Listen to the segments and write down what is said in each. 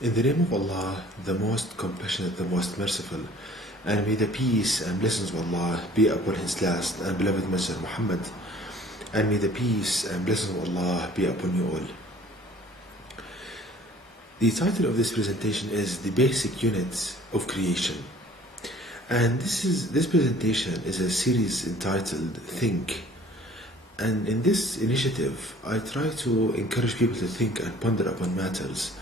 In the name of Allah, the most compassionate, the most merciful, and may the peace and blessings of Allah be upon His last and beloved Messenger Muhammad, and may the peace and blessings of Allah be upon you all. The title of this presentation is The Basic Units of Creation. And this presentation is a series entitled Think. And in this initiative, I try to encourage people to think and ponder upon matters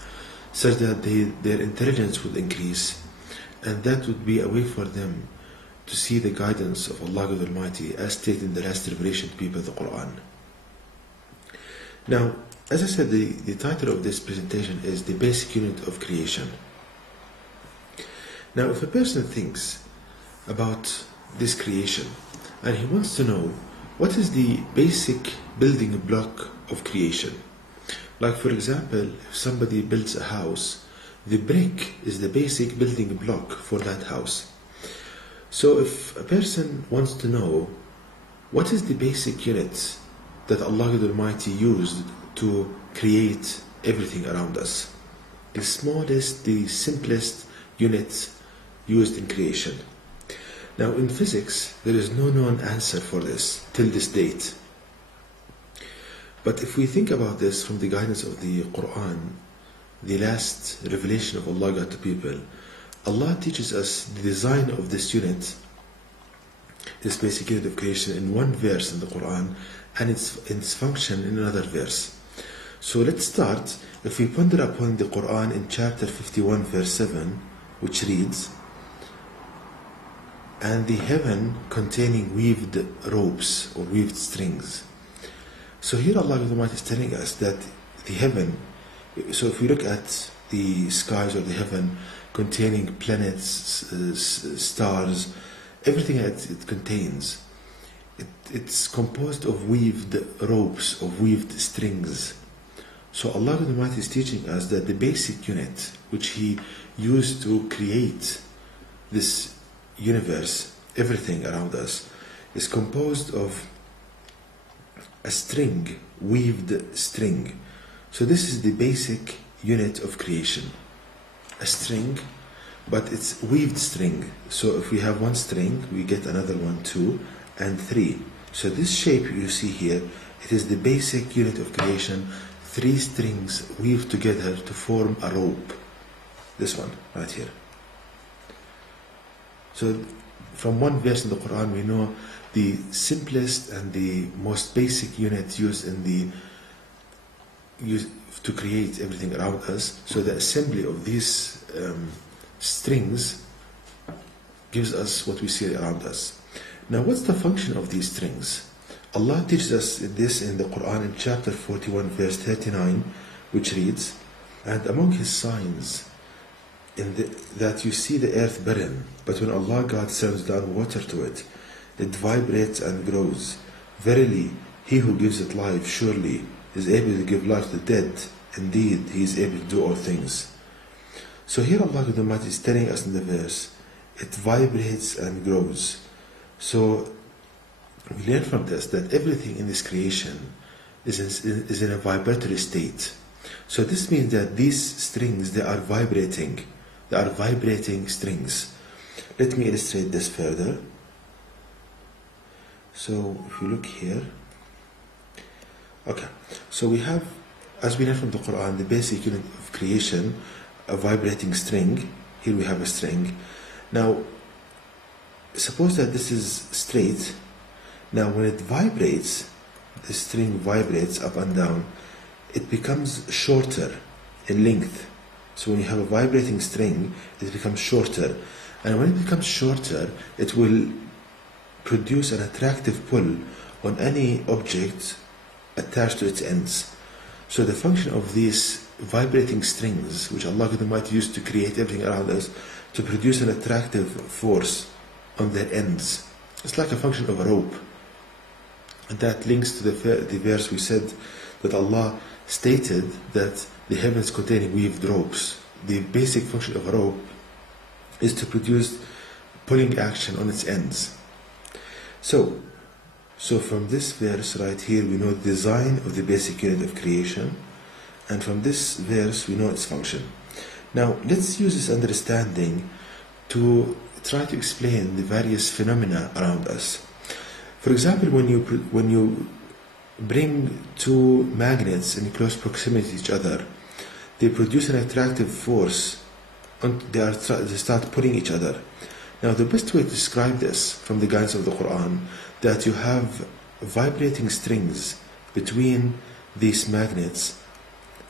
such that their intelligence would increase, and that would be a way for them to see the guidance of Allah God Almighty as stated in the last revelation to people of the Quran. Now, as I said, the title of this presentation is The Basic Unit of Creation. Now, if a person thinks about this creation and he wants to know what is the basic building block of creation, like for example, if somebody builds a house, the brick is the basic building block for that house. So if a person wants to know what is the basic units that Allah Almighty used to create everything around us, the smallest, the simplest units used in creation. Now in physics, there is no known answer for this till this date. But if we think about this from the guidance of the Quran, the last revelation of Allah God to people, Allah teaches us the design of this unit, this basic unit of creation, in one verse in the Quran, and its function in another verse. So let's start. If we ponder upon the Quran in chapter 51 verse 7, which reads, "And the heaven containing weaved ropes or weaved strings." So here Allah Almighty is telling us that the heaven, so if we look at the skies or the heaven containing planets, stars, everything that it contains, it's composed of weaved ropes, of weaved strings. So Allah Almighty is teaching us that the basic unit which He used to create this universe, everything around us, is composed of a string, weaved string. So this is the basic unit of creation. A string, but it's weaved string. So if we have one string, we get another one, 2, and 3. So this shape you see here, it is the basic unit of creation. 3 strings weaved together to form a rope. This one, right here. So from one verse in the Quran, we know the simplest and the most basic unit used to create everything around us. So the assembly of these strings gives us what we see around us. Now, what's the function of these strings? Allah teaches us this in the Quran in chapter 41 verse 39, which reads, "And among His signs that you see the earth barren, but when Allah God sends down water to it, it vibrates and grows. Verily, He who gives it life surely is able to give life to the dead. Indeed, He is able to do all things." So here Allah Almighty is telling us in the verse, it vibrates and grows. So we learn from this that everything in this creation is in a vibratory state. So this means that these strings, they are vibrating. They are vibrating strings. Let me illustrate this further. So if you look here, okay, so we have, as we learn from the Quran, the basic unit of creation, a vibrating string. Here we have a string. Now, suppose that this is straight. Now when it vibrates, the string vibrates up and down, it becomes shorter in length. So when you have a vibrating string, it becomes shorter. And when it becomes shorter, it will produce an attractive pull on any object attached to its ends. So the function of these vibrating strings, which Allah might use to create everything around us, to produce an attractive force on their ends. It's like a function of a rope. And that links to the verse we said that Allah stated that the heavens containing weaved ropes. The basic function of a rope is to produce pulling action on its ends. So from this verse right here, we know the design of the basic unit of creation, and from this verse we know its function. Now, let's use this understanding to try to explain the various phenomena around us. For example, when you bring two magnets in close proximity to each other, they produce an attractive force and they start pulling each other. Now, the best way to describe this from the guidance of the Quran, that you have vibrating strings between these magnets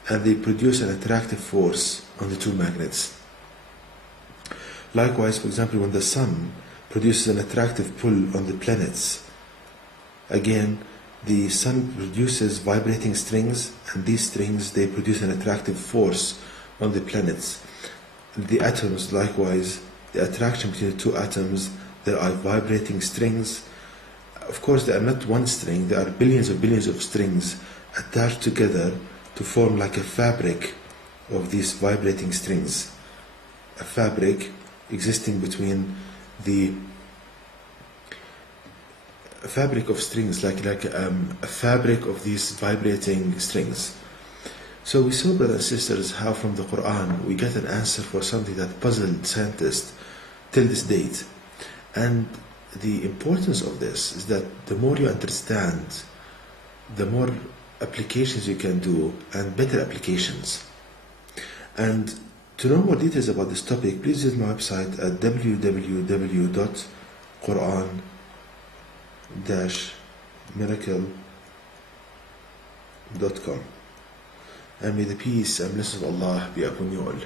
and they produce an attractive force on the two magnets. Likewise, for example, when the sun produces an attractive pull on the planets, again, the sun produces vibrating strings, and these strings, they produce an attractive force on the planets. The atoms, likewise, the attraction between the two atoms, there are vibrating strings. Of course, they are not one string, there are billions of strings attached together to form like a fabric of these vibrating strings. A fabric existing between a fabric of strings, like a fabric of these vibrating strings. So we saw, brothers and sisters, how from the Quran we get an answer for something that puzzled scientists till this date. And the importance of this is that the more you understand, the more applications you can do, and better applications. And to know more details about this topic, please visit my website at www.quran-miracle.com. And may the peace and blessings of Allah be upon you all.